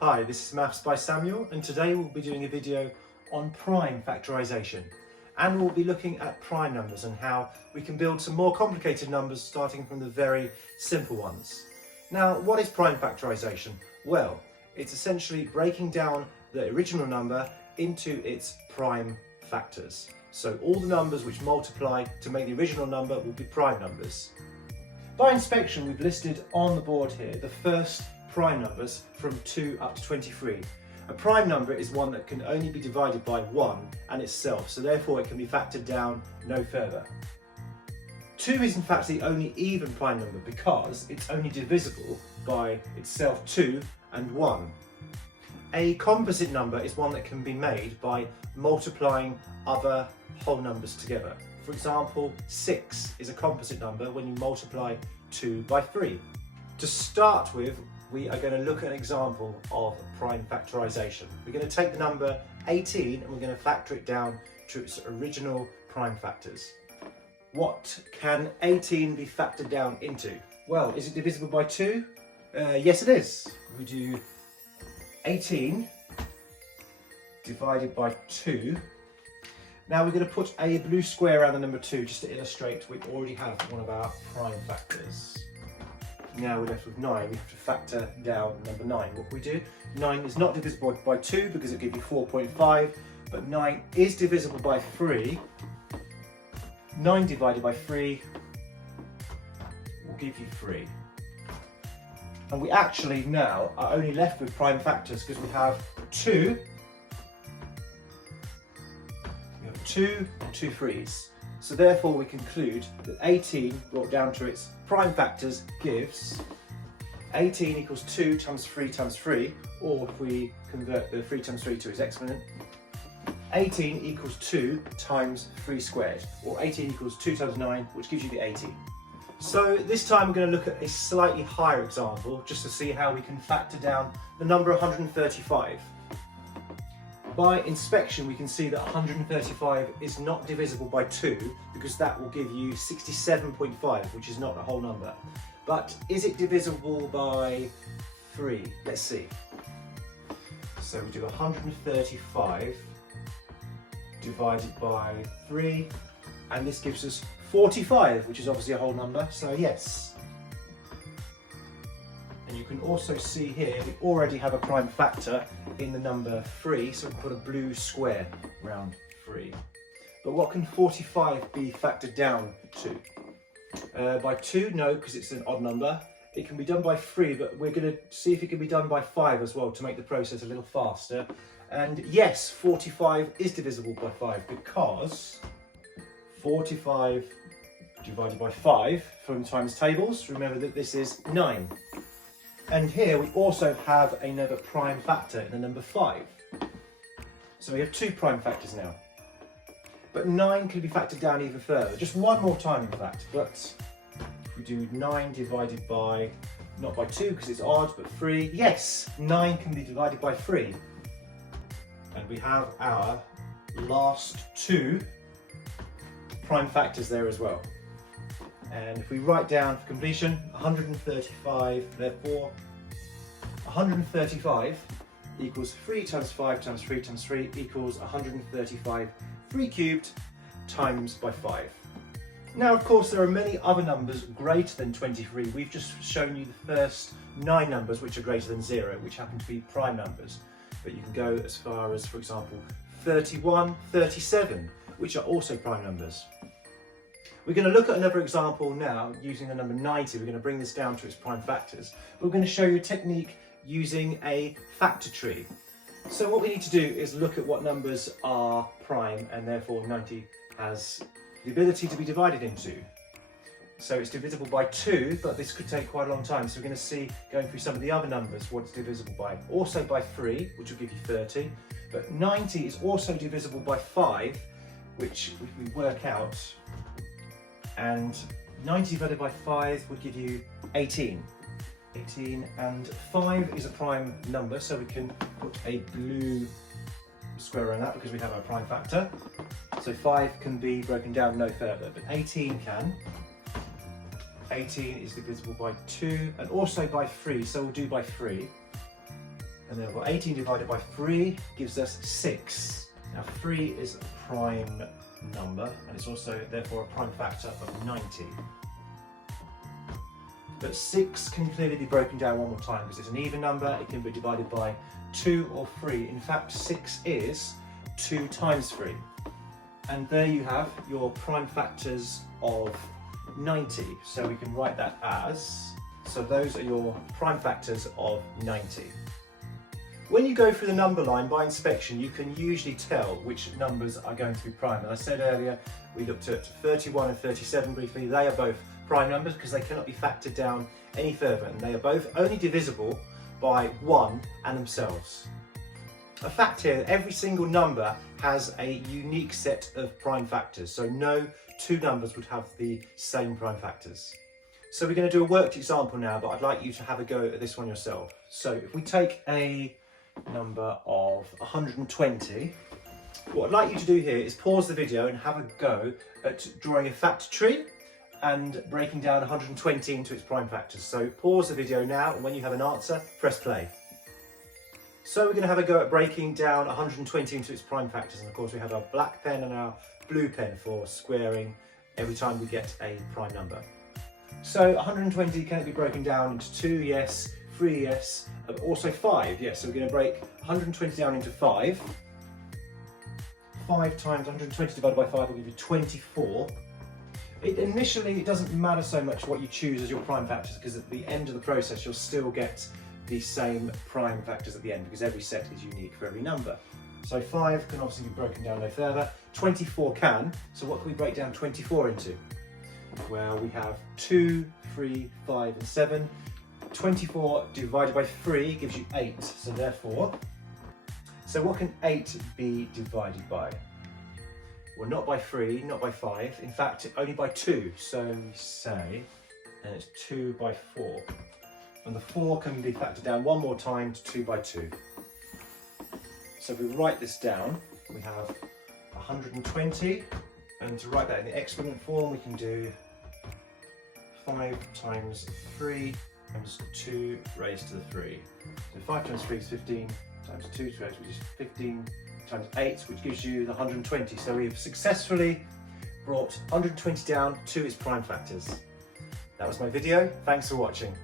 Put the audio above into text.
Hi, this is Maths by Samuel, and today we'll be doing a video on prime factorisation, and we'll be looking at prime numbers and how we can build some more complicated numbers starting from the very simple ones. Now, what is prime factorisation? Well, it's essentially breaking down the original number into its prime factors. So all the numbers which multiply to make the original number will be prime numbers. By inspection, we've listed on the board here the first prime numbers from 2 up to 23. A prime number is one that can only be divided by 1 and itself, so therefore it can be factored down no further. 2 is in fact the only even prime number because it's only divisible by itself 2 and 1. A composite number is one that can be made by multiplying other whole numbers together. For example, 6 is a composite number when you multiply 2 by 3. To start with, we are going to look at an example of prime factorisation. We're going to take the number 18 and we're going to factor it down to its original prime factors. What can 18 be factored down into? Well, is it divisible by 2? Yes, it is. We do 18 divided by 2. Now we're going to put a blue square around the number 2 just to illustrate we already have one of our prime factors. Now we're left with 9. We have to factor down number 9. What we do? 9 is not divisible by 2 because it gives you 4.5, but 9 is divisible by 3. 9 divided by 3 will give you 3. And we actually now are only left with prime factors because we have 2. We have 2 and 2 3's. So therefore we conclude that 18 brought down to its prime factors gives 18 equals 2 times 3 times 3, or if we convert the 3 times 3 to its exponent, 18 equals 2 times 3 squared, or 18 equals 2 times 9, which gives you the 18. So this time we're going to look at a slightly higher example just to see how we can factor down the number 135. By inspection we can see that 135 is not divisible by 2 because that will give you 67.5, which is not a whole number. But is it divisible by 3? Let's see. So we do 135 divided by 3, and this gives us 45, which is obviously a whole number, so yes. And you can also see here we already have a prime factor in the number 3, so we can put a blue square around 3. But what can 45 be factored down to? By 2, no, because it's an odd number. It can be done by 3, but we're going to see if it can be done by 5 as well to make the process a little faster. And yes, 45 is divisible by 5 because 45 divided by 5 from times tables, remember that this is 9. And here we also have another prime factor in the number 5. So we have 2 prime factors now. But 9 can be factored down even further, just one more time in fact. But if we do 9 divided by, not by 2 because it's odd, but 3, yes, 9 can be divided by 3. And we have our last 2 prime factors there as well. And if we write down for completion 135, therefore 135 equals 3 times 5 times 3 times 3 equals 135 3 cubed times by 5. Now of course there are many other numbers greater than 23. We've just shown you the first 9 numbers which are greater than 0, which happen to be prime numbers. But you can go as far as, for example, 31, 37, which are also prime numbers. We're going to look at another example now using the number 90. We're going to bring this down to its prime factors. We're going to show you a technique using a factor tree. So what we need to do is look at what numbers are prime and therefore 90 has the ability to be divided into. So it's divisible by 2, but this could take quite a long time. So we're going to see, going through some of the other numbers, what it's divisible by. Also by 3, which will give you 30. But 90 is also divisible by 5, which we work out. And 90 divided by 5 would give you 18. 18, and 5 is a prime number, so we can put a blue square around that because we have our prime factor. So 5 can be broken down no further, but 18 can. 18 is divisible by 2 and also by 3, so we'll do by 3. And then we've got 18 divided by 3 gives us 6. Now 3 is a prime number, and it's also therefore a prime factor of 90. But 6 can clearly be broken down one more time because it's an even number. It can be divided by 2 or 3. In fact, 6 is 2 times 3. And there you have your prime factors of 90. So we can write that as, so those are your prime factors of 90. When you go through the number line by inspection, you can usually tell which numbers are going to be prime. And I said earlier, we looked at 31 and 37 briefly. They are both prime numbers because they cannot be factored down any further, and they are both only divisible by 1 and themselves. A fact here, every single number has a unique set of prime factors, so no two numbers would have the same prime factors. So we're going to do a worked example now, but I'd like you to have a go at this one yourself. So if we take a number of 120, what I'd like you to do here is pause the video and have a go at drawing a factor tree and breaking down 120 into its prime factors. So pause the video now, and when you have an answer, press play. So we're going to have a go at breaking down 120 into its prime factors, and of course we have our black pen and our blue pen for squaring every time we get a prime number. So 120, can it be broken down into 2? Yes. 3? Yes. But also 5? Yes. So we're going to break 120 down into 5. 5 times 120 divided by 5 will give you 24. Initially, it doesn't matter so much what you choose as your prime factors, because at the end of the process you'll still get the same prime factors at the end, because every set is unique for every number. So 5 can obviously be broken down no further. 24 can. So what can we break down 24 into? Well, we have 2, 3, 5 and 7. 24 divided by 3 gives you 8. So therefore, what can 8 be divided by? Well, not by 3, not by 5. In fact, only by 2. So we say, and it's 2 by 4. And the 4 can be factored down one more time to 2 by 2. So if we write this down, we have 120. And to write that in the exponent form, we can do 5 times 3 times 2 raised to the 3. So 5 times 3 is 15, times 2 raised, which is 15 times 8, which gives you the 120. So we've successfully brought 120 down to its prime factors. That was my video. Thanks for watching.